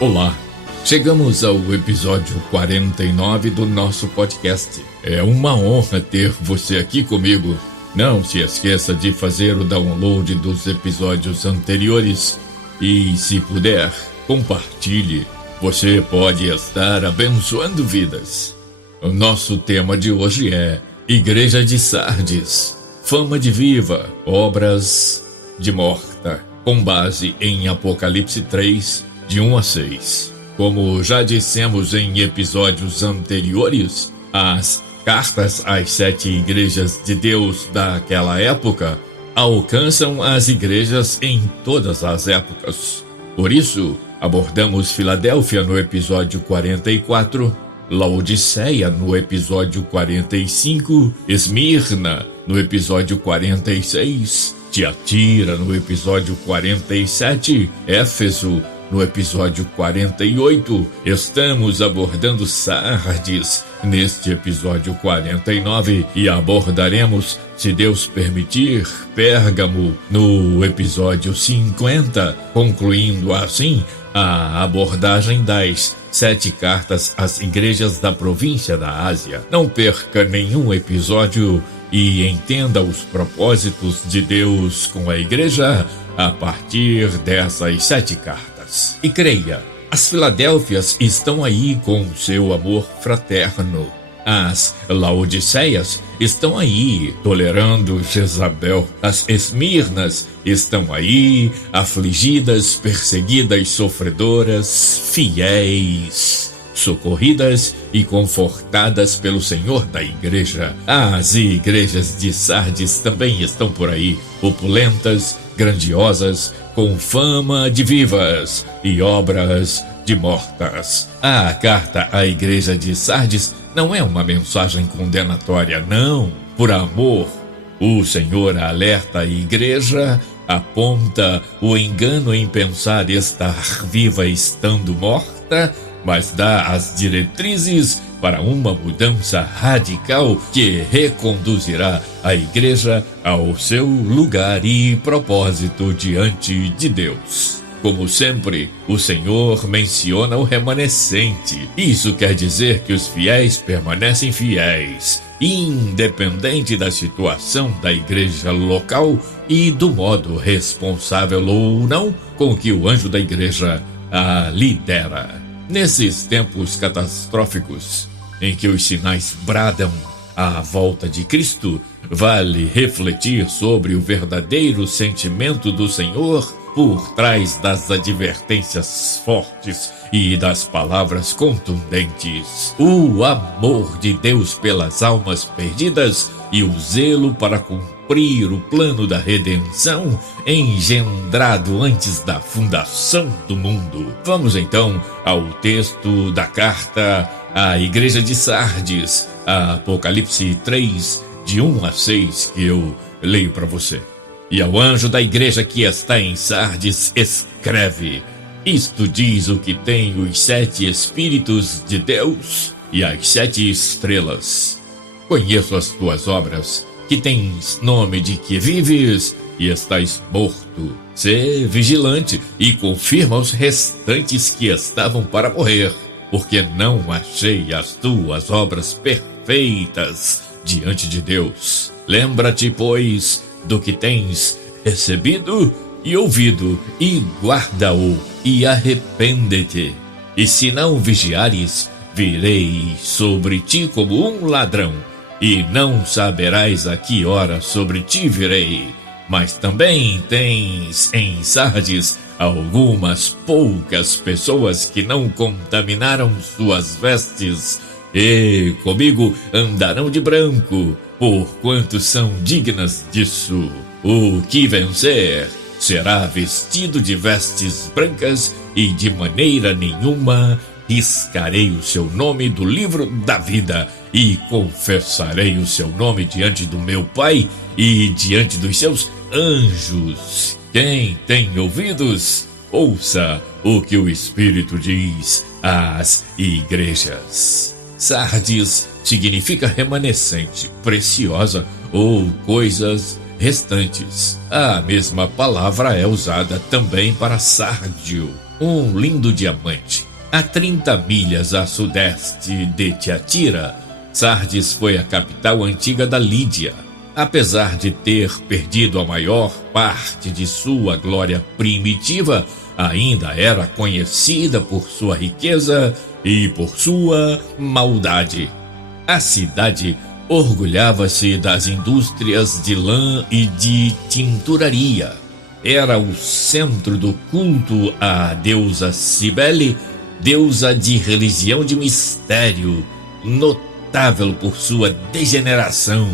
Olá, chegamos ao episódio 49 do nosso podcast. É uma honra ter você aqui comigo. Não se esqueça de fazer o download dos episódios anteriores e, se puder, compartilhe. Você pode estar abençoando vidas. O nosso tema de hoje é Igreja de Sardes, fama de viva, obras de morta, com base em Apocalipse 3, de 1 a 6. Como já dissemos em episódios anteriores, as cartas às 7 igrejas de Deus daquela época alcançam as igrejas em todas as épocas. Por isso, abordamos Filadélfia no episódio 44, Laodiceia no episódio 45, Esmirna no episódio 46, Tiatira no episódio 47, Éfeso no episódio 48, estamos abordando Sardes neste episódio 49 e abordaremos, se Deus permitir, Pérgamo no episódio 50, concluindo assim a abordagem das 7 cartas às igrejas da província da Ásia. Não perca nenhum episódio e entenda os propósitos de Deus com a igreja a partir dessas 7 cartas. E creia, as Filadélfias estão aí com seu amor fraterno. As Laodiceias estão aí tolerando Jezabel. As Esmirnas estão aí afligidas, perseguidas, sofredoras, fiéis, socorridas e confortadas pelo Senhor da igreja. As igrejas de Sardes também estão por aí, opulentas, grandiosas, com fama de vivas e obras de mortas. A carta à igreja de Sardes não é uma mensagem condenatória, não. Por amor, o Senhor alerta a igreja, aponta o engano em pensar estar viva estando morta, mas dá as diretrizes para uma mudança radical que reconduzirá a igreja ao seu lugar e propósito diante de Deus. Como sempre, o Senhor menciona o remanescente. Isso quer dizer que os fiéis permanecem fiéis, independente da situação da igreja local e do modo responsável ou não com que o anjo da igreja a lidera. Nesses tempos catastróficos, em que os sinais bradam à volta de Cristo, vale refletir sobre o verdadeiro sentimento do Senhor por trás das advertências fortes e das palavras contundentes. O amor de Deus pelas almas perdidas e o zelo para cumprir o plano da redenção engendrado antes da fundação do mundo. Vamos então ao texto da carta à igreja de Sardes, Apocalipse 3, de 1 a 6, que eu leio para você. E ao anjo da igreja que está em Sardes escreve: isto diz o que tem os 7 Espíritos de Deus e as 7 estrelas. Conheço as tuas obras, que tens nome de que vives e estás morto. Sê vigilante e confirma os restantes que estavam para morrer, porque não achei as tuas obras perfeitas diante de Deus. Lembra-te, pois, do que tens recebido e ouvido, e guarda-o, e arrepende-te. E se não vigiares, virei sobre ti como um ladrão, e não saberás a que hora sobre ti virei. Mas também tens em Sardes algumas poucas pessoas que não contaminaram suas vestes, e comigo andarão de branco, porquanto são dignas disso. O que vencer será vestido de vestes brancas, e de maneira nenhuma riscarei o seu nome do livro da vida, e confessarei o seu nome diante do meu Pai e diante dos seus anjos. Quem tem ouvidos, ouça o que o Espírito diz às igrejas. Sardes significa remanescente, preciosa ou coisas restantes. A mesma palavra é usada também para sárdio, um lindo diamante. A 30 milhas a sudeste de Tiatira, Sardes foi a capital antiga da Lídia. Apesar de ter perdido a maior parte de sua glória primitiva, ainda era conhecida por sua riqueza e por sua maldade. A cidade orgulhava-se das indústrias de lã e de tinturaria. Era o centro do culto à deusa Cibele, deusa de religião de mistério, notável por sua degeneração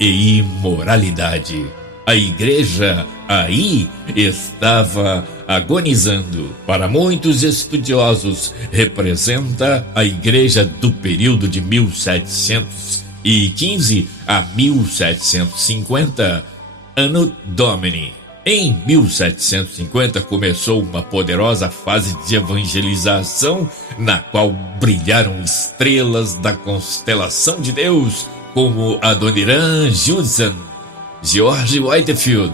e imoralidade. A igreja aí estava agonizando. Para muitos estudiosos, representa a igreja do período de 1715 a 1750, Anno Domini. Em 1750 começou uma poderosa fase de evangelização, na qual brilharam estrelas da constelação de Deus, como Adoniram Judson, George Whitefield,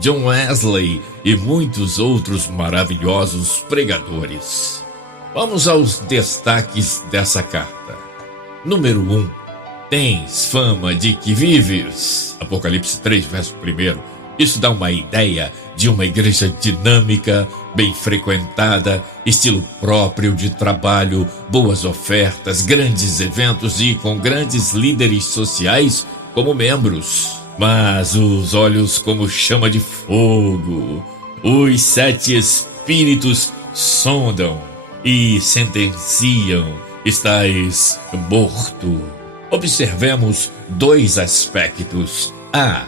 John Wesley e muitos outros maravilhosos pregadores. Vamos aos destaques dessa carta. Número 1. Tens fama de que vives. Apocalipse 3, verso 1. Isso dá uma ideia de uma igreja dinâmica, bem frequentada, estilo próprio de trabalho, boas ofertas, grandes eventos e com grandes líderes sociais como membros. Mas os olhos como chama de fogo, os 7 espíritos sondam e sentenciam: estás morto. Observemos 2 aspectos. A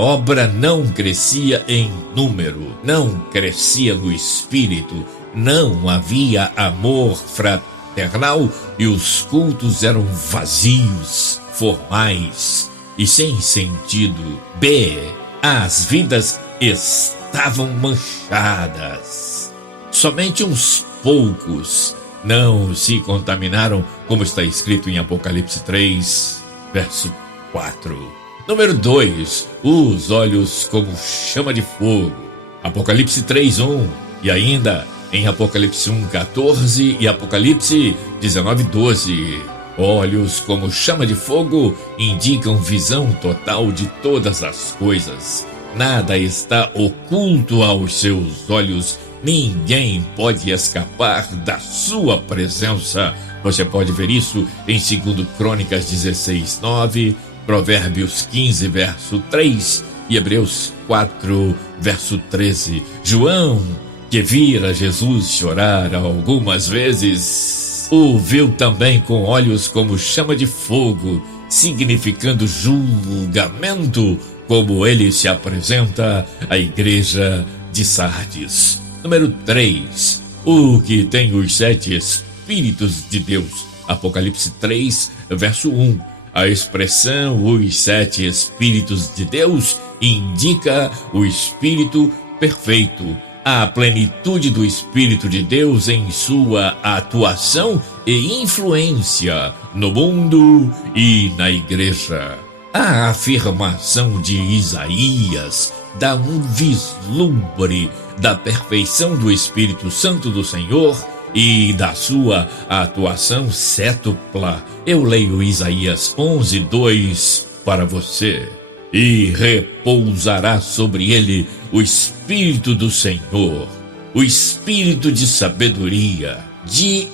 obra não crescia em número, não crescia no espírito, não havia amor fraternal e os cultos eram vazios, formais e sem sentido. B. As vidas estavam manchadas. Somente uns poucos não se contaminaram, como está escrito em Apocalipse 3, verso 4. Número 2. Os olhos como chama de fogo. Apocalipse 3:1 e ainda em Apocalipse 1:14 e Apocalipse 19:12. Olhos como chama de fogo indicam visão total de todas as coisas. Nada está oculto aos seus olhos. Ninguém pode escapar da sua presença. Você pode ver isso em 2 Crônicas 16:9, Provérbios 15, verso 3 e Hebreus 4, verso 13. João, que vira Jesus chorar algumas vezes, o viu também com olhos como chama de fogo, significando julgamento, como ele se apresenta à igreja de Sardes. Número 3. O que tem os 7 Espíritos de Deus. Apocalipse 3, verso 1. A expressão os 7 Espíritos de Deus indica o Espírito perfeito, a plenitude do Espírito de Deus em sua atuação e influência no mundo e na igreja. A afirmação de Isaías dá um vislumbre da perfeição do Espírito Santo do Senhor e da sua atuação cétupla. Eu leio Isaías 11:2 para você. E repousará sobre ele o Espírito do Senhor, o Espírito de sabedoria, de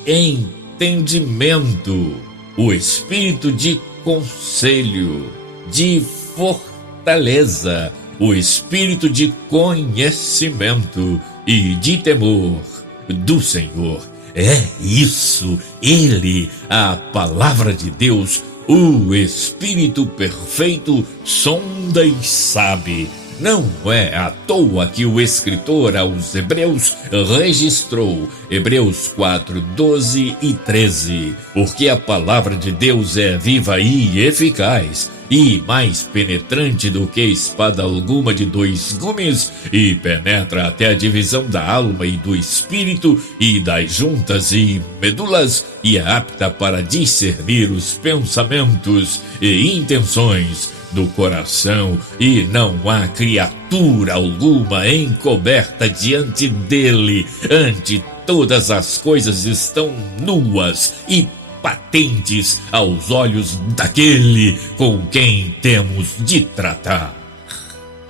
entendimento, o Espírito de conselho, de fortaleza, o Espírito de conhecimento e de temor do Senhor. É isso, ele, a palavra de Deus, o Espírito perfeito, sonda e sabe. Não é à toa que o escritor aos Hebreus registrou Hebreus 4, 12 e 13, porque a palavra de Deus é viva e eficaz, e mais penetrante do que espada alguma de 2 gumes, e penetra até a divisão da alma e do espírito, e das juntas e medulas, e é apta para discernir os pensamentos e intenções do coração, e não há criatura alguma encoberta diante dele. Ante todas as coisas estão nuas e patentes aos olhos daquele com quem temos de tratar.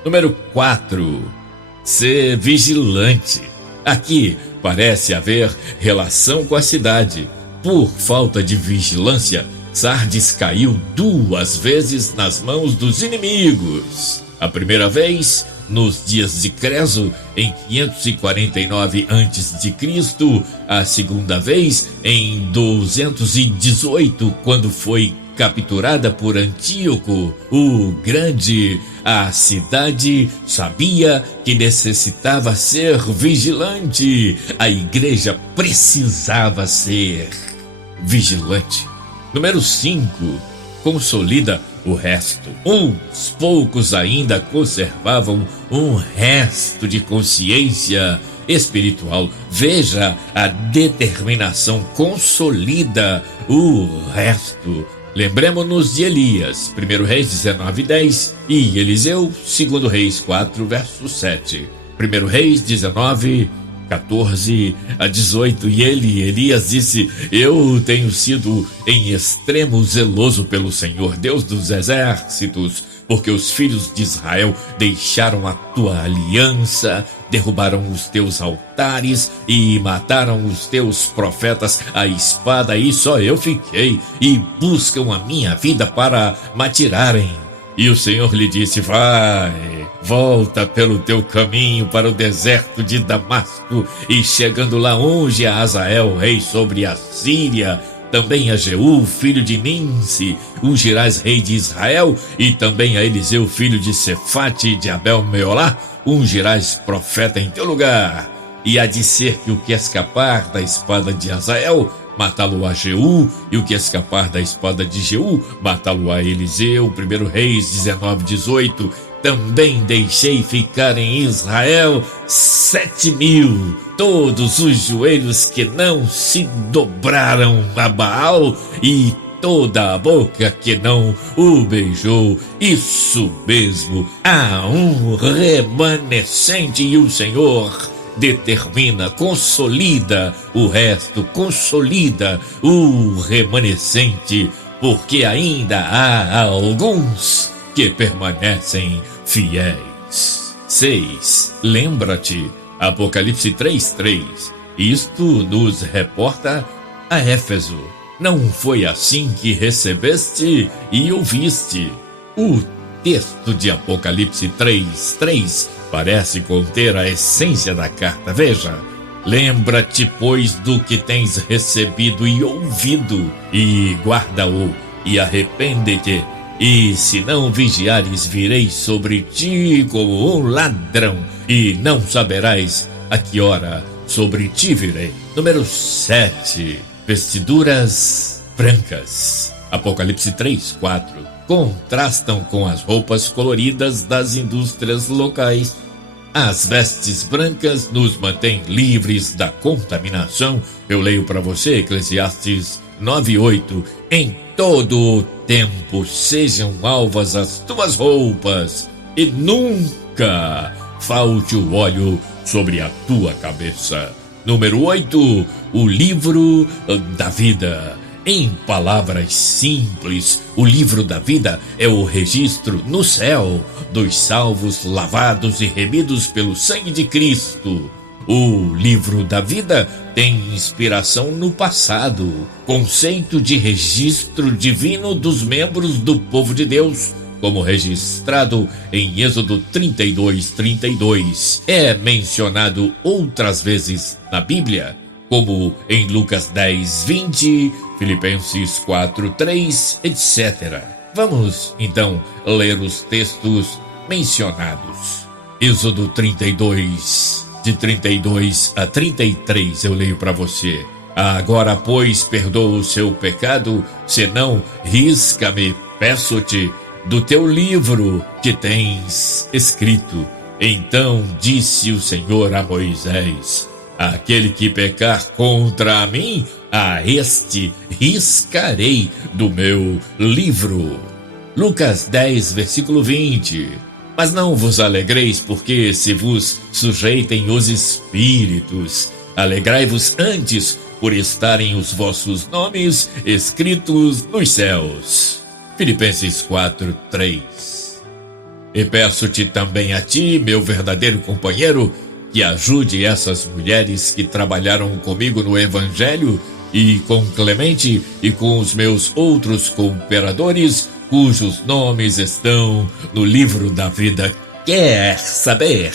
Número 4. Ser vigilante. Aqui parece haver relação com a cidade. Por falta de vigilância, Sardes caiu 2 vezes nas mãos dos inimigos. A primeira vez, nos dias de Creso, em 549 a.C., a segunda vez, em 218, quando foi capturada por Antíoco o Grande. A cidade sabia que necessitava ser vigilante. A igreja precisava ser vigilante. Número 5. Consolida o resto. Uns poucos ainda conservavam um resto de consciência espiritual. Veja a determinação: consolida o resto. Lembremos-nos de Elias, 1 Reis 19:10, e Eliseu, 2 Reis 4, verso 7. 1 Reis 19:14-18, e Elias disse: eu tenho sido em extremo zeloso pelo Senhor, Deus dos exércitos, porque os filhos de Israel deixaram a tua aliança, derrubaram os teus altares e mataram os teus profetas à espada, e só eu fiquei, e buscam a minha vida para me atirarem. E o Senhor lhe disse: vai, volta pelo teu caminho para o deserto de Damasco, e chegando lá unge a Azael, rei sobre a Síria. Também a Jeú, filho de Ninsi, ungirás rei de Israel, e também a Eliseu, filho de Cefate, de Abel-Meolá, ungirás profeta em teu lugar. E há de ser que o que escapar da espada de Azael, matá-lo a Jeú, e o que escapar da espada de Jeú, matá-lo a Eliseu. 1 Reis 19:18. Também deixei ficar em Israel 7.000, todos os joelhos que não se dobraram a Baal, e toda a boca que não o beijou. Isso mesmo, há um remanescente, e o Senhor determina, consolida o resto, consolida o remanescente, porque ainda há alguns que permanecem fiéis. 6. Lembra-te, Apocalipse 3:3. Isto nos reporta a Éfeso. Não foi assim que recebeste e ouviste. O texto de Apocalipse 3:3 parece conter a essência da carta. Veja: lembra-te, pois, do que tens recebido e ouvido, e guarda-o, e arrepende-te. E se não vigiares, virei sobre ti como um ladrão, e não saberás a que hora sobre ti virei. Número 7. Vestiduras brancas. Apocalipse 3:4. Contrastam com as roupas coloridas das indústrias locais. As vestes brancas nos mantêm livres da contaminação. Eu leio para você Eclesiastes 9:8. Em todo o tempo sejam alvas as tuas roupas, e nunca falte o óleo sobre a tua cabeça. Número 8. O livro da vida. Em palavras simples, o livro da vida é o registro no céu dos salvos, lavados e remidos pelo sangue de Cristo. O livro da vida tem inspiração no passado, conceito de registro divino dos membros do povo de Deus, como registrado em Êxodo 32:32. É mencionado outras vezes na Bíblia, como em Lucas 10:20, Filipenses 4:3, etc. Vamos, então, ler os textos mencionados. Êxodo 32, de 32 a 33, eu leio para você. Agora, pois, perdoa o seu pecado, senão risca-me, peço-te, do teu livro que tens escrito. Então disse o Senhor a Moisés: aquele que pecar contra mim, a este riscarei do meu livro. Lucas 10, versículo 20. Mas não vos alegreis porque se vos sujeitem os espíritos. Alegrai-vos antes por estarem os vossos nomes escritos nos céus. Filipenses 4, 3. E peço-te também a ti, meu verdadeiro companheiro, que ajude essas mulheres que trabalharam comigo no Evangelho e com Clemente e com os meus outros cooperadores, cujos nomes estão no livro da vida. Quer saber?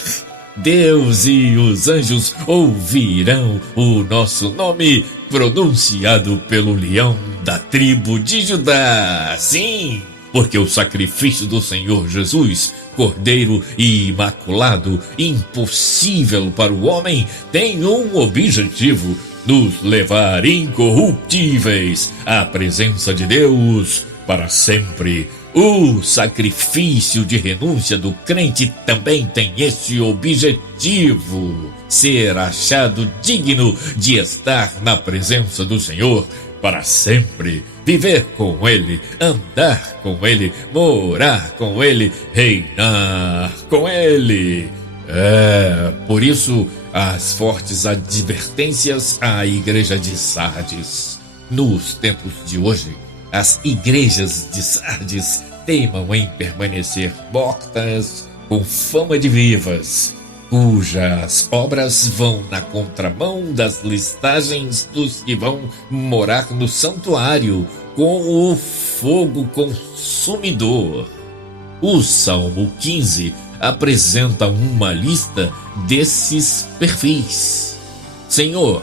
Deus e os anjos ouvirão o nosso nome pronunciado pelo leão da tribo de Judá. Sim, porque o sacrifício do Senhor Jesus, Cordeiro imaculado, impossível para o homem, tem um objetivo: nos levar incorruptíveis à presença de Deus para sempre. O sacrifício de renúncia do crente também tem esse objetivo: ser achado digno de estar na presença do Senhor para sempre, viver com Ele, andar com Ele, morar com Ele, reinar com Ele. Por isso, as fortes advertências à igreja de Sardes. Nos tempos de hoje, as igrejas de Sardes teimam em permanecer mortas com fama de vivas, cujas obras vão na contramão das listagens dos que vão morar no santuário com o fogo consumidor. O Salmo 15 apresenta uma lista desses perfis. Senhor,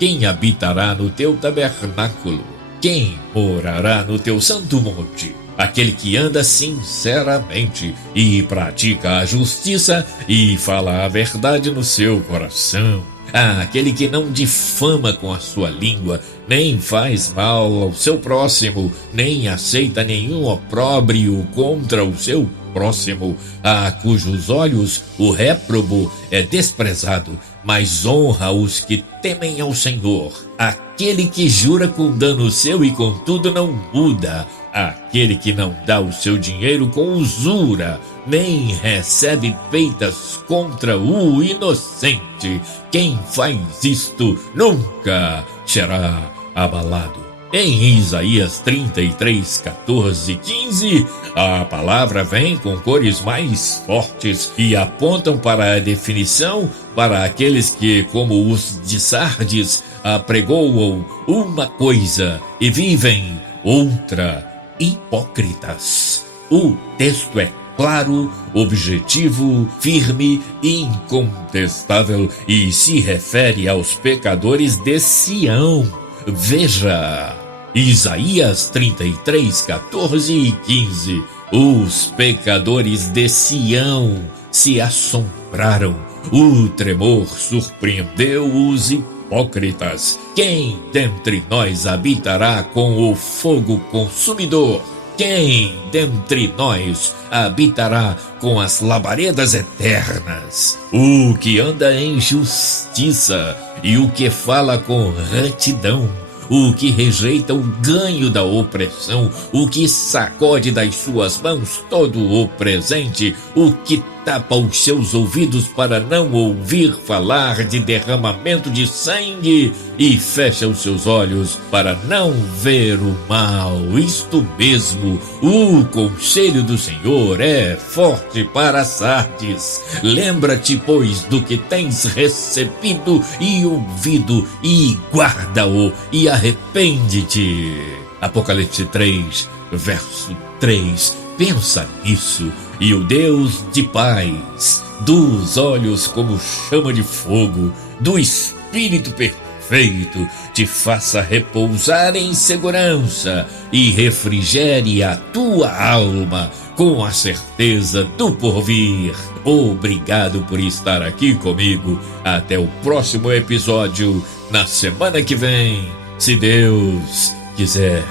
quem habitará no teu tabernáculo? Quem morará no teu santo monte? Aquele que anda sinceramente e pratica a justiça e fala a verdade no seu coração. Aquele que não difama com a sua língua, nem faz mal ao seu próximo, nem aceita nenhum opróbrio contra o seu próximo, a cujos olhos o réprobo é desprezado, mas honra os que temem ao Senhor. Aquele que jura com dano seu e contudo não muda, aquele que não dá o seu dinheiro com usura, nem recebe peitas contra o inocente. Quem faz isto nunca será abalado. Em Isaías 33, 14 e 15, a palavra vem com cores mais fortes e apontam para a definição para aqueles que, como os de Sardes, apregoam uma coisa e vivem outra. Hipócritas. O texto é claro, objetivo, firme e incontestável e se refere aos pecadores de Sião. Veja, Isaías 33, 14 e 15. Os pecadores de Sião se assombraram, o tremor surpreendeu os hipócritas. Quem dentre nós habitará com o fogo consumidor? Quem dentre nós habitará com as labaredas eternas? O que anda em justiça e o que fala com retidão, o que rejeita o ganho da opressão, o que sacode das suas mãos todo o presente, o que tapa os seus ouvidos para não ouvir falar de derramamento de sangue e fecha os seus olhos para não ver o mal. Isto mesmo, o conselho do Senhor é forte para Sardes. Lembra-te, pois, do que tens recebido e ouvido, e guarda-o, e arrepende-te. Apocalipse 3, verso 3. Pensa nisso, e o Deus de paz, dos olhos como chama de fogo, do Espírito perfeito, te faça repousar em segurança e refrigere a tua alma com a certeza do porvir. Obrigado por estar aqui comigo. Até o próximo episódio, na semana que vem, se Deus quiser.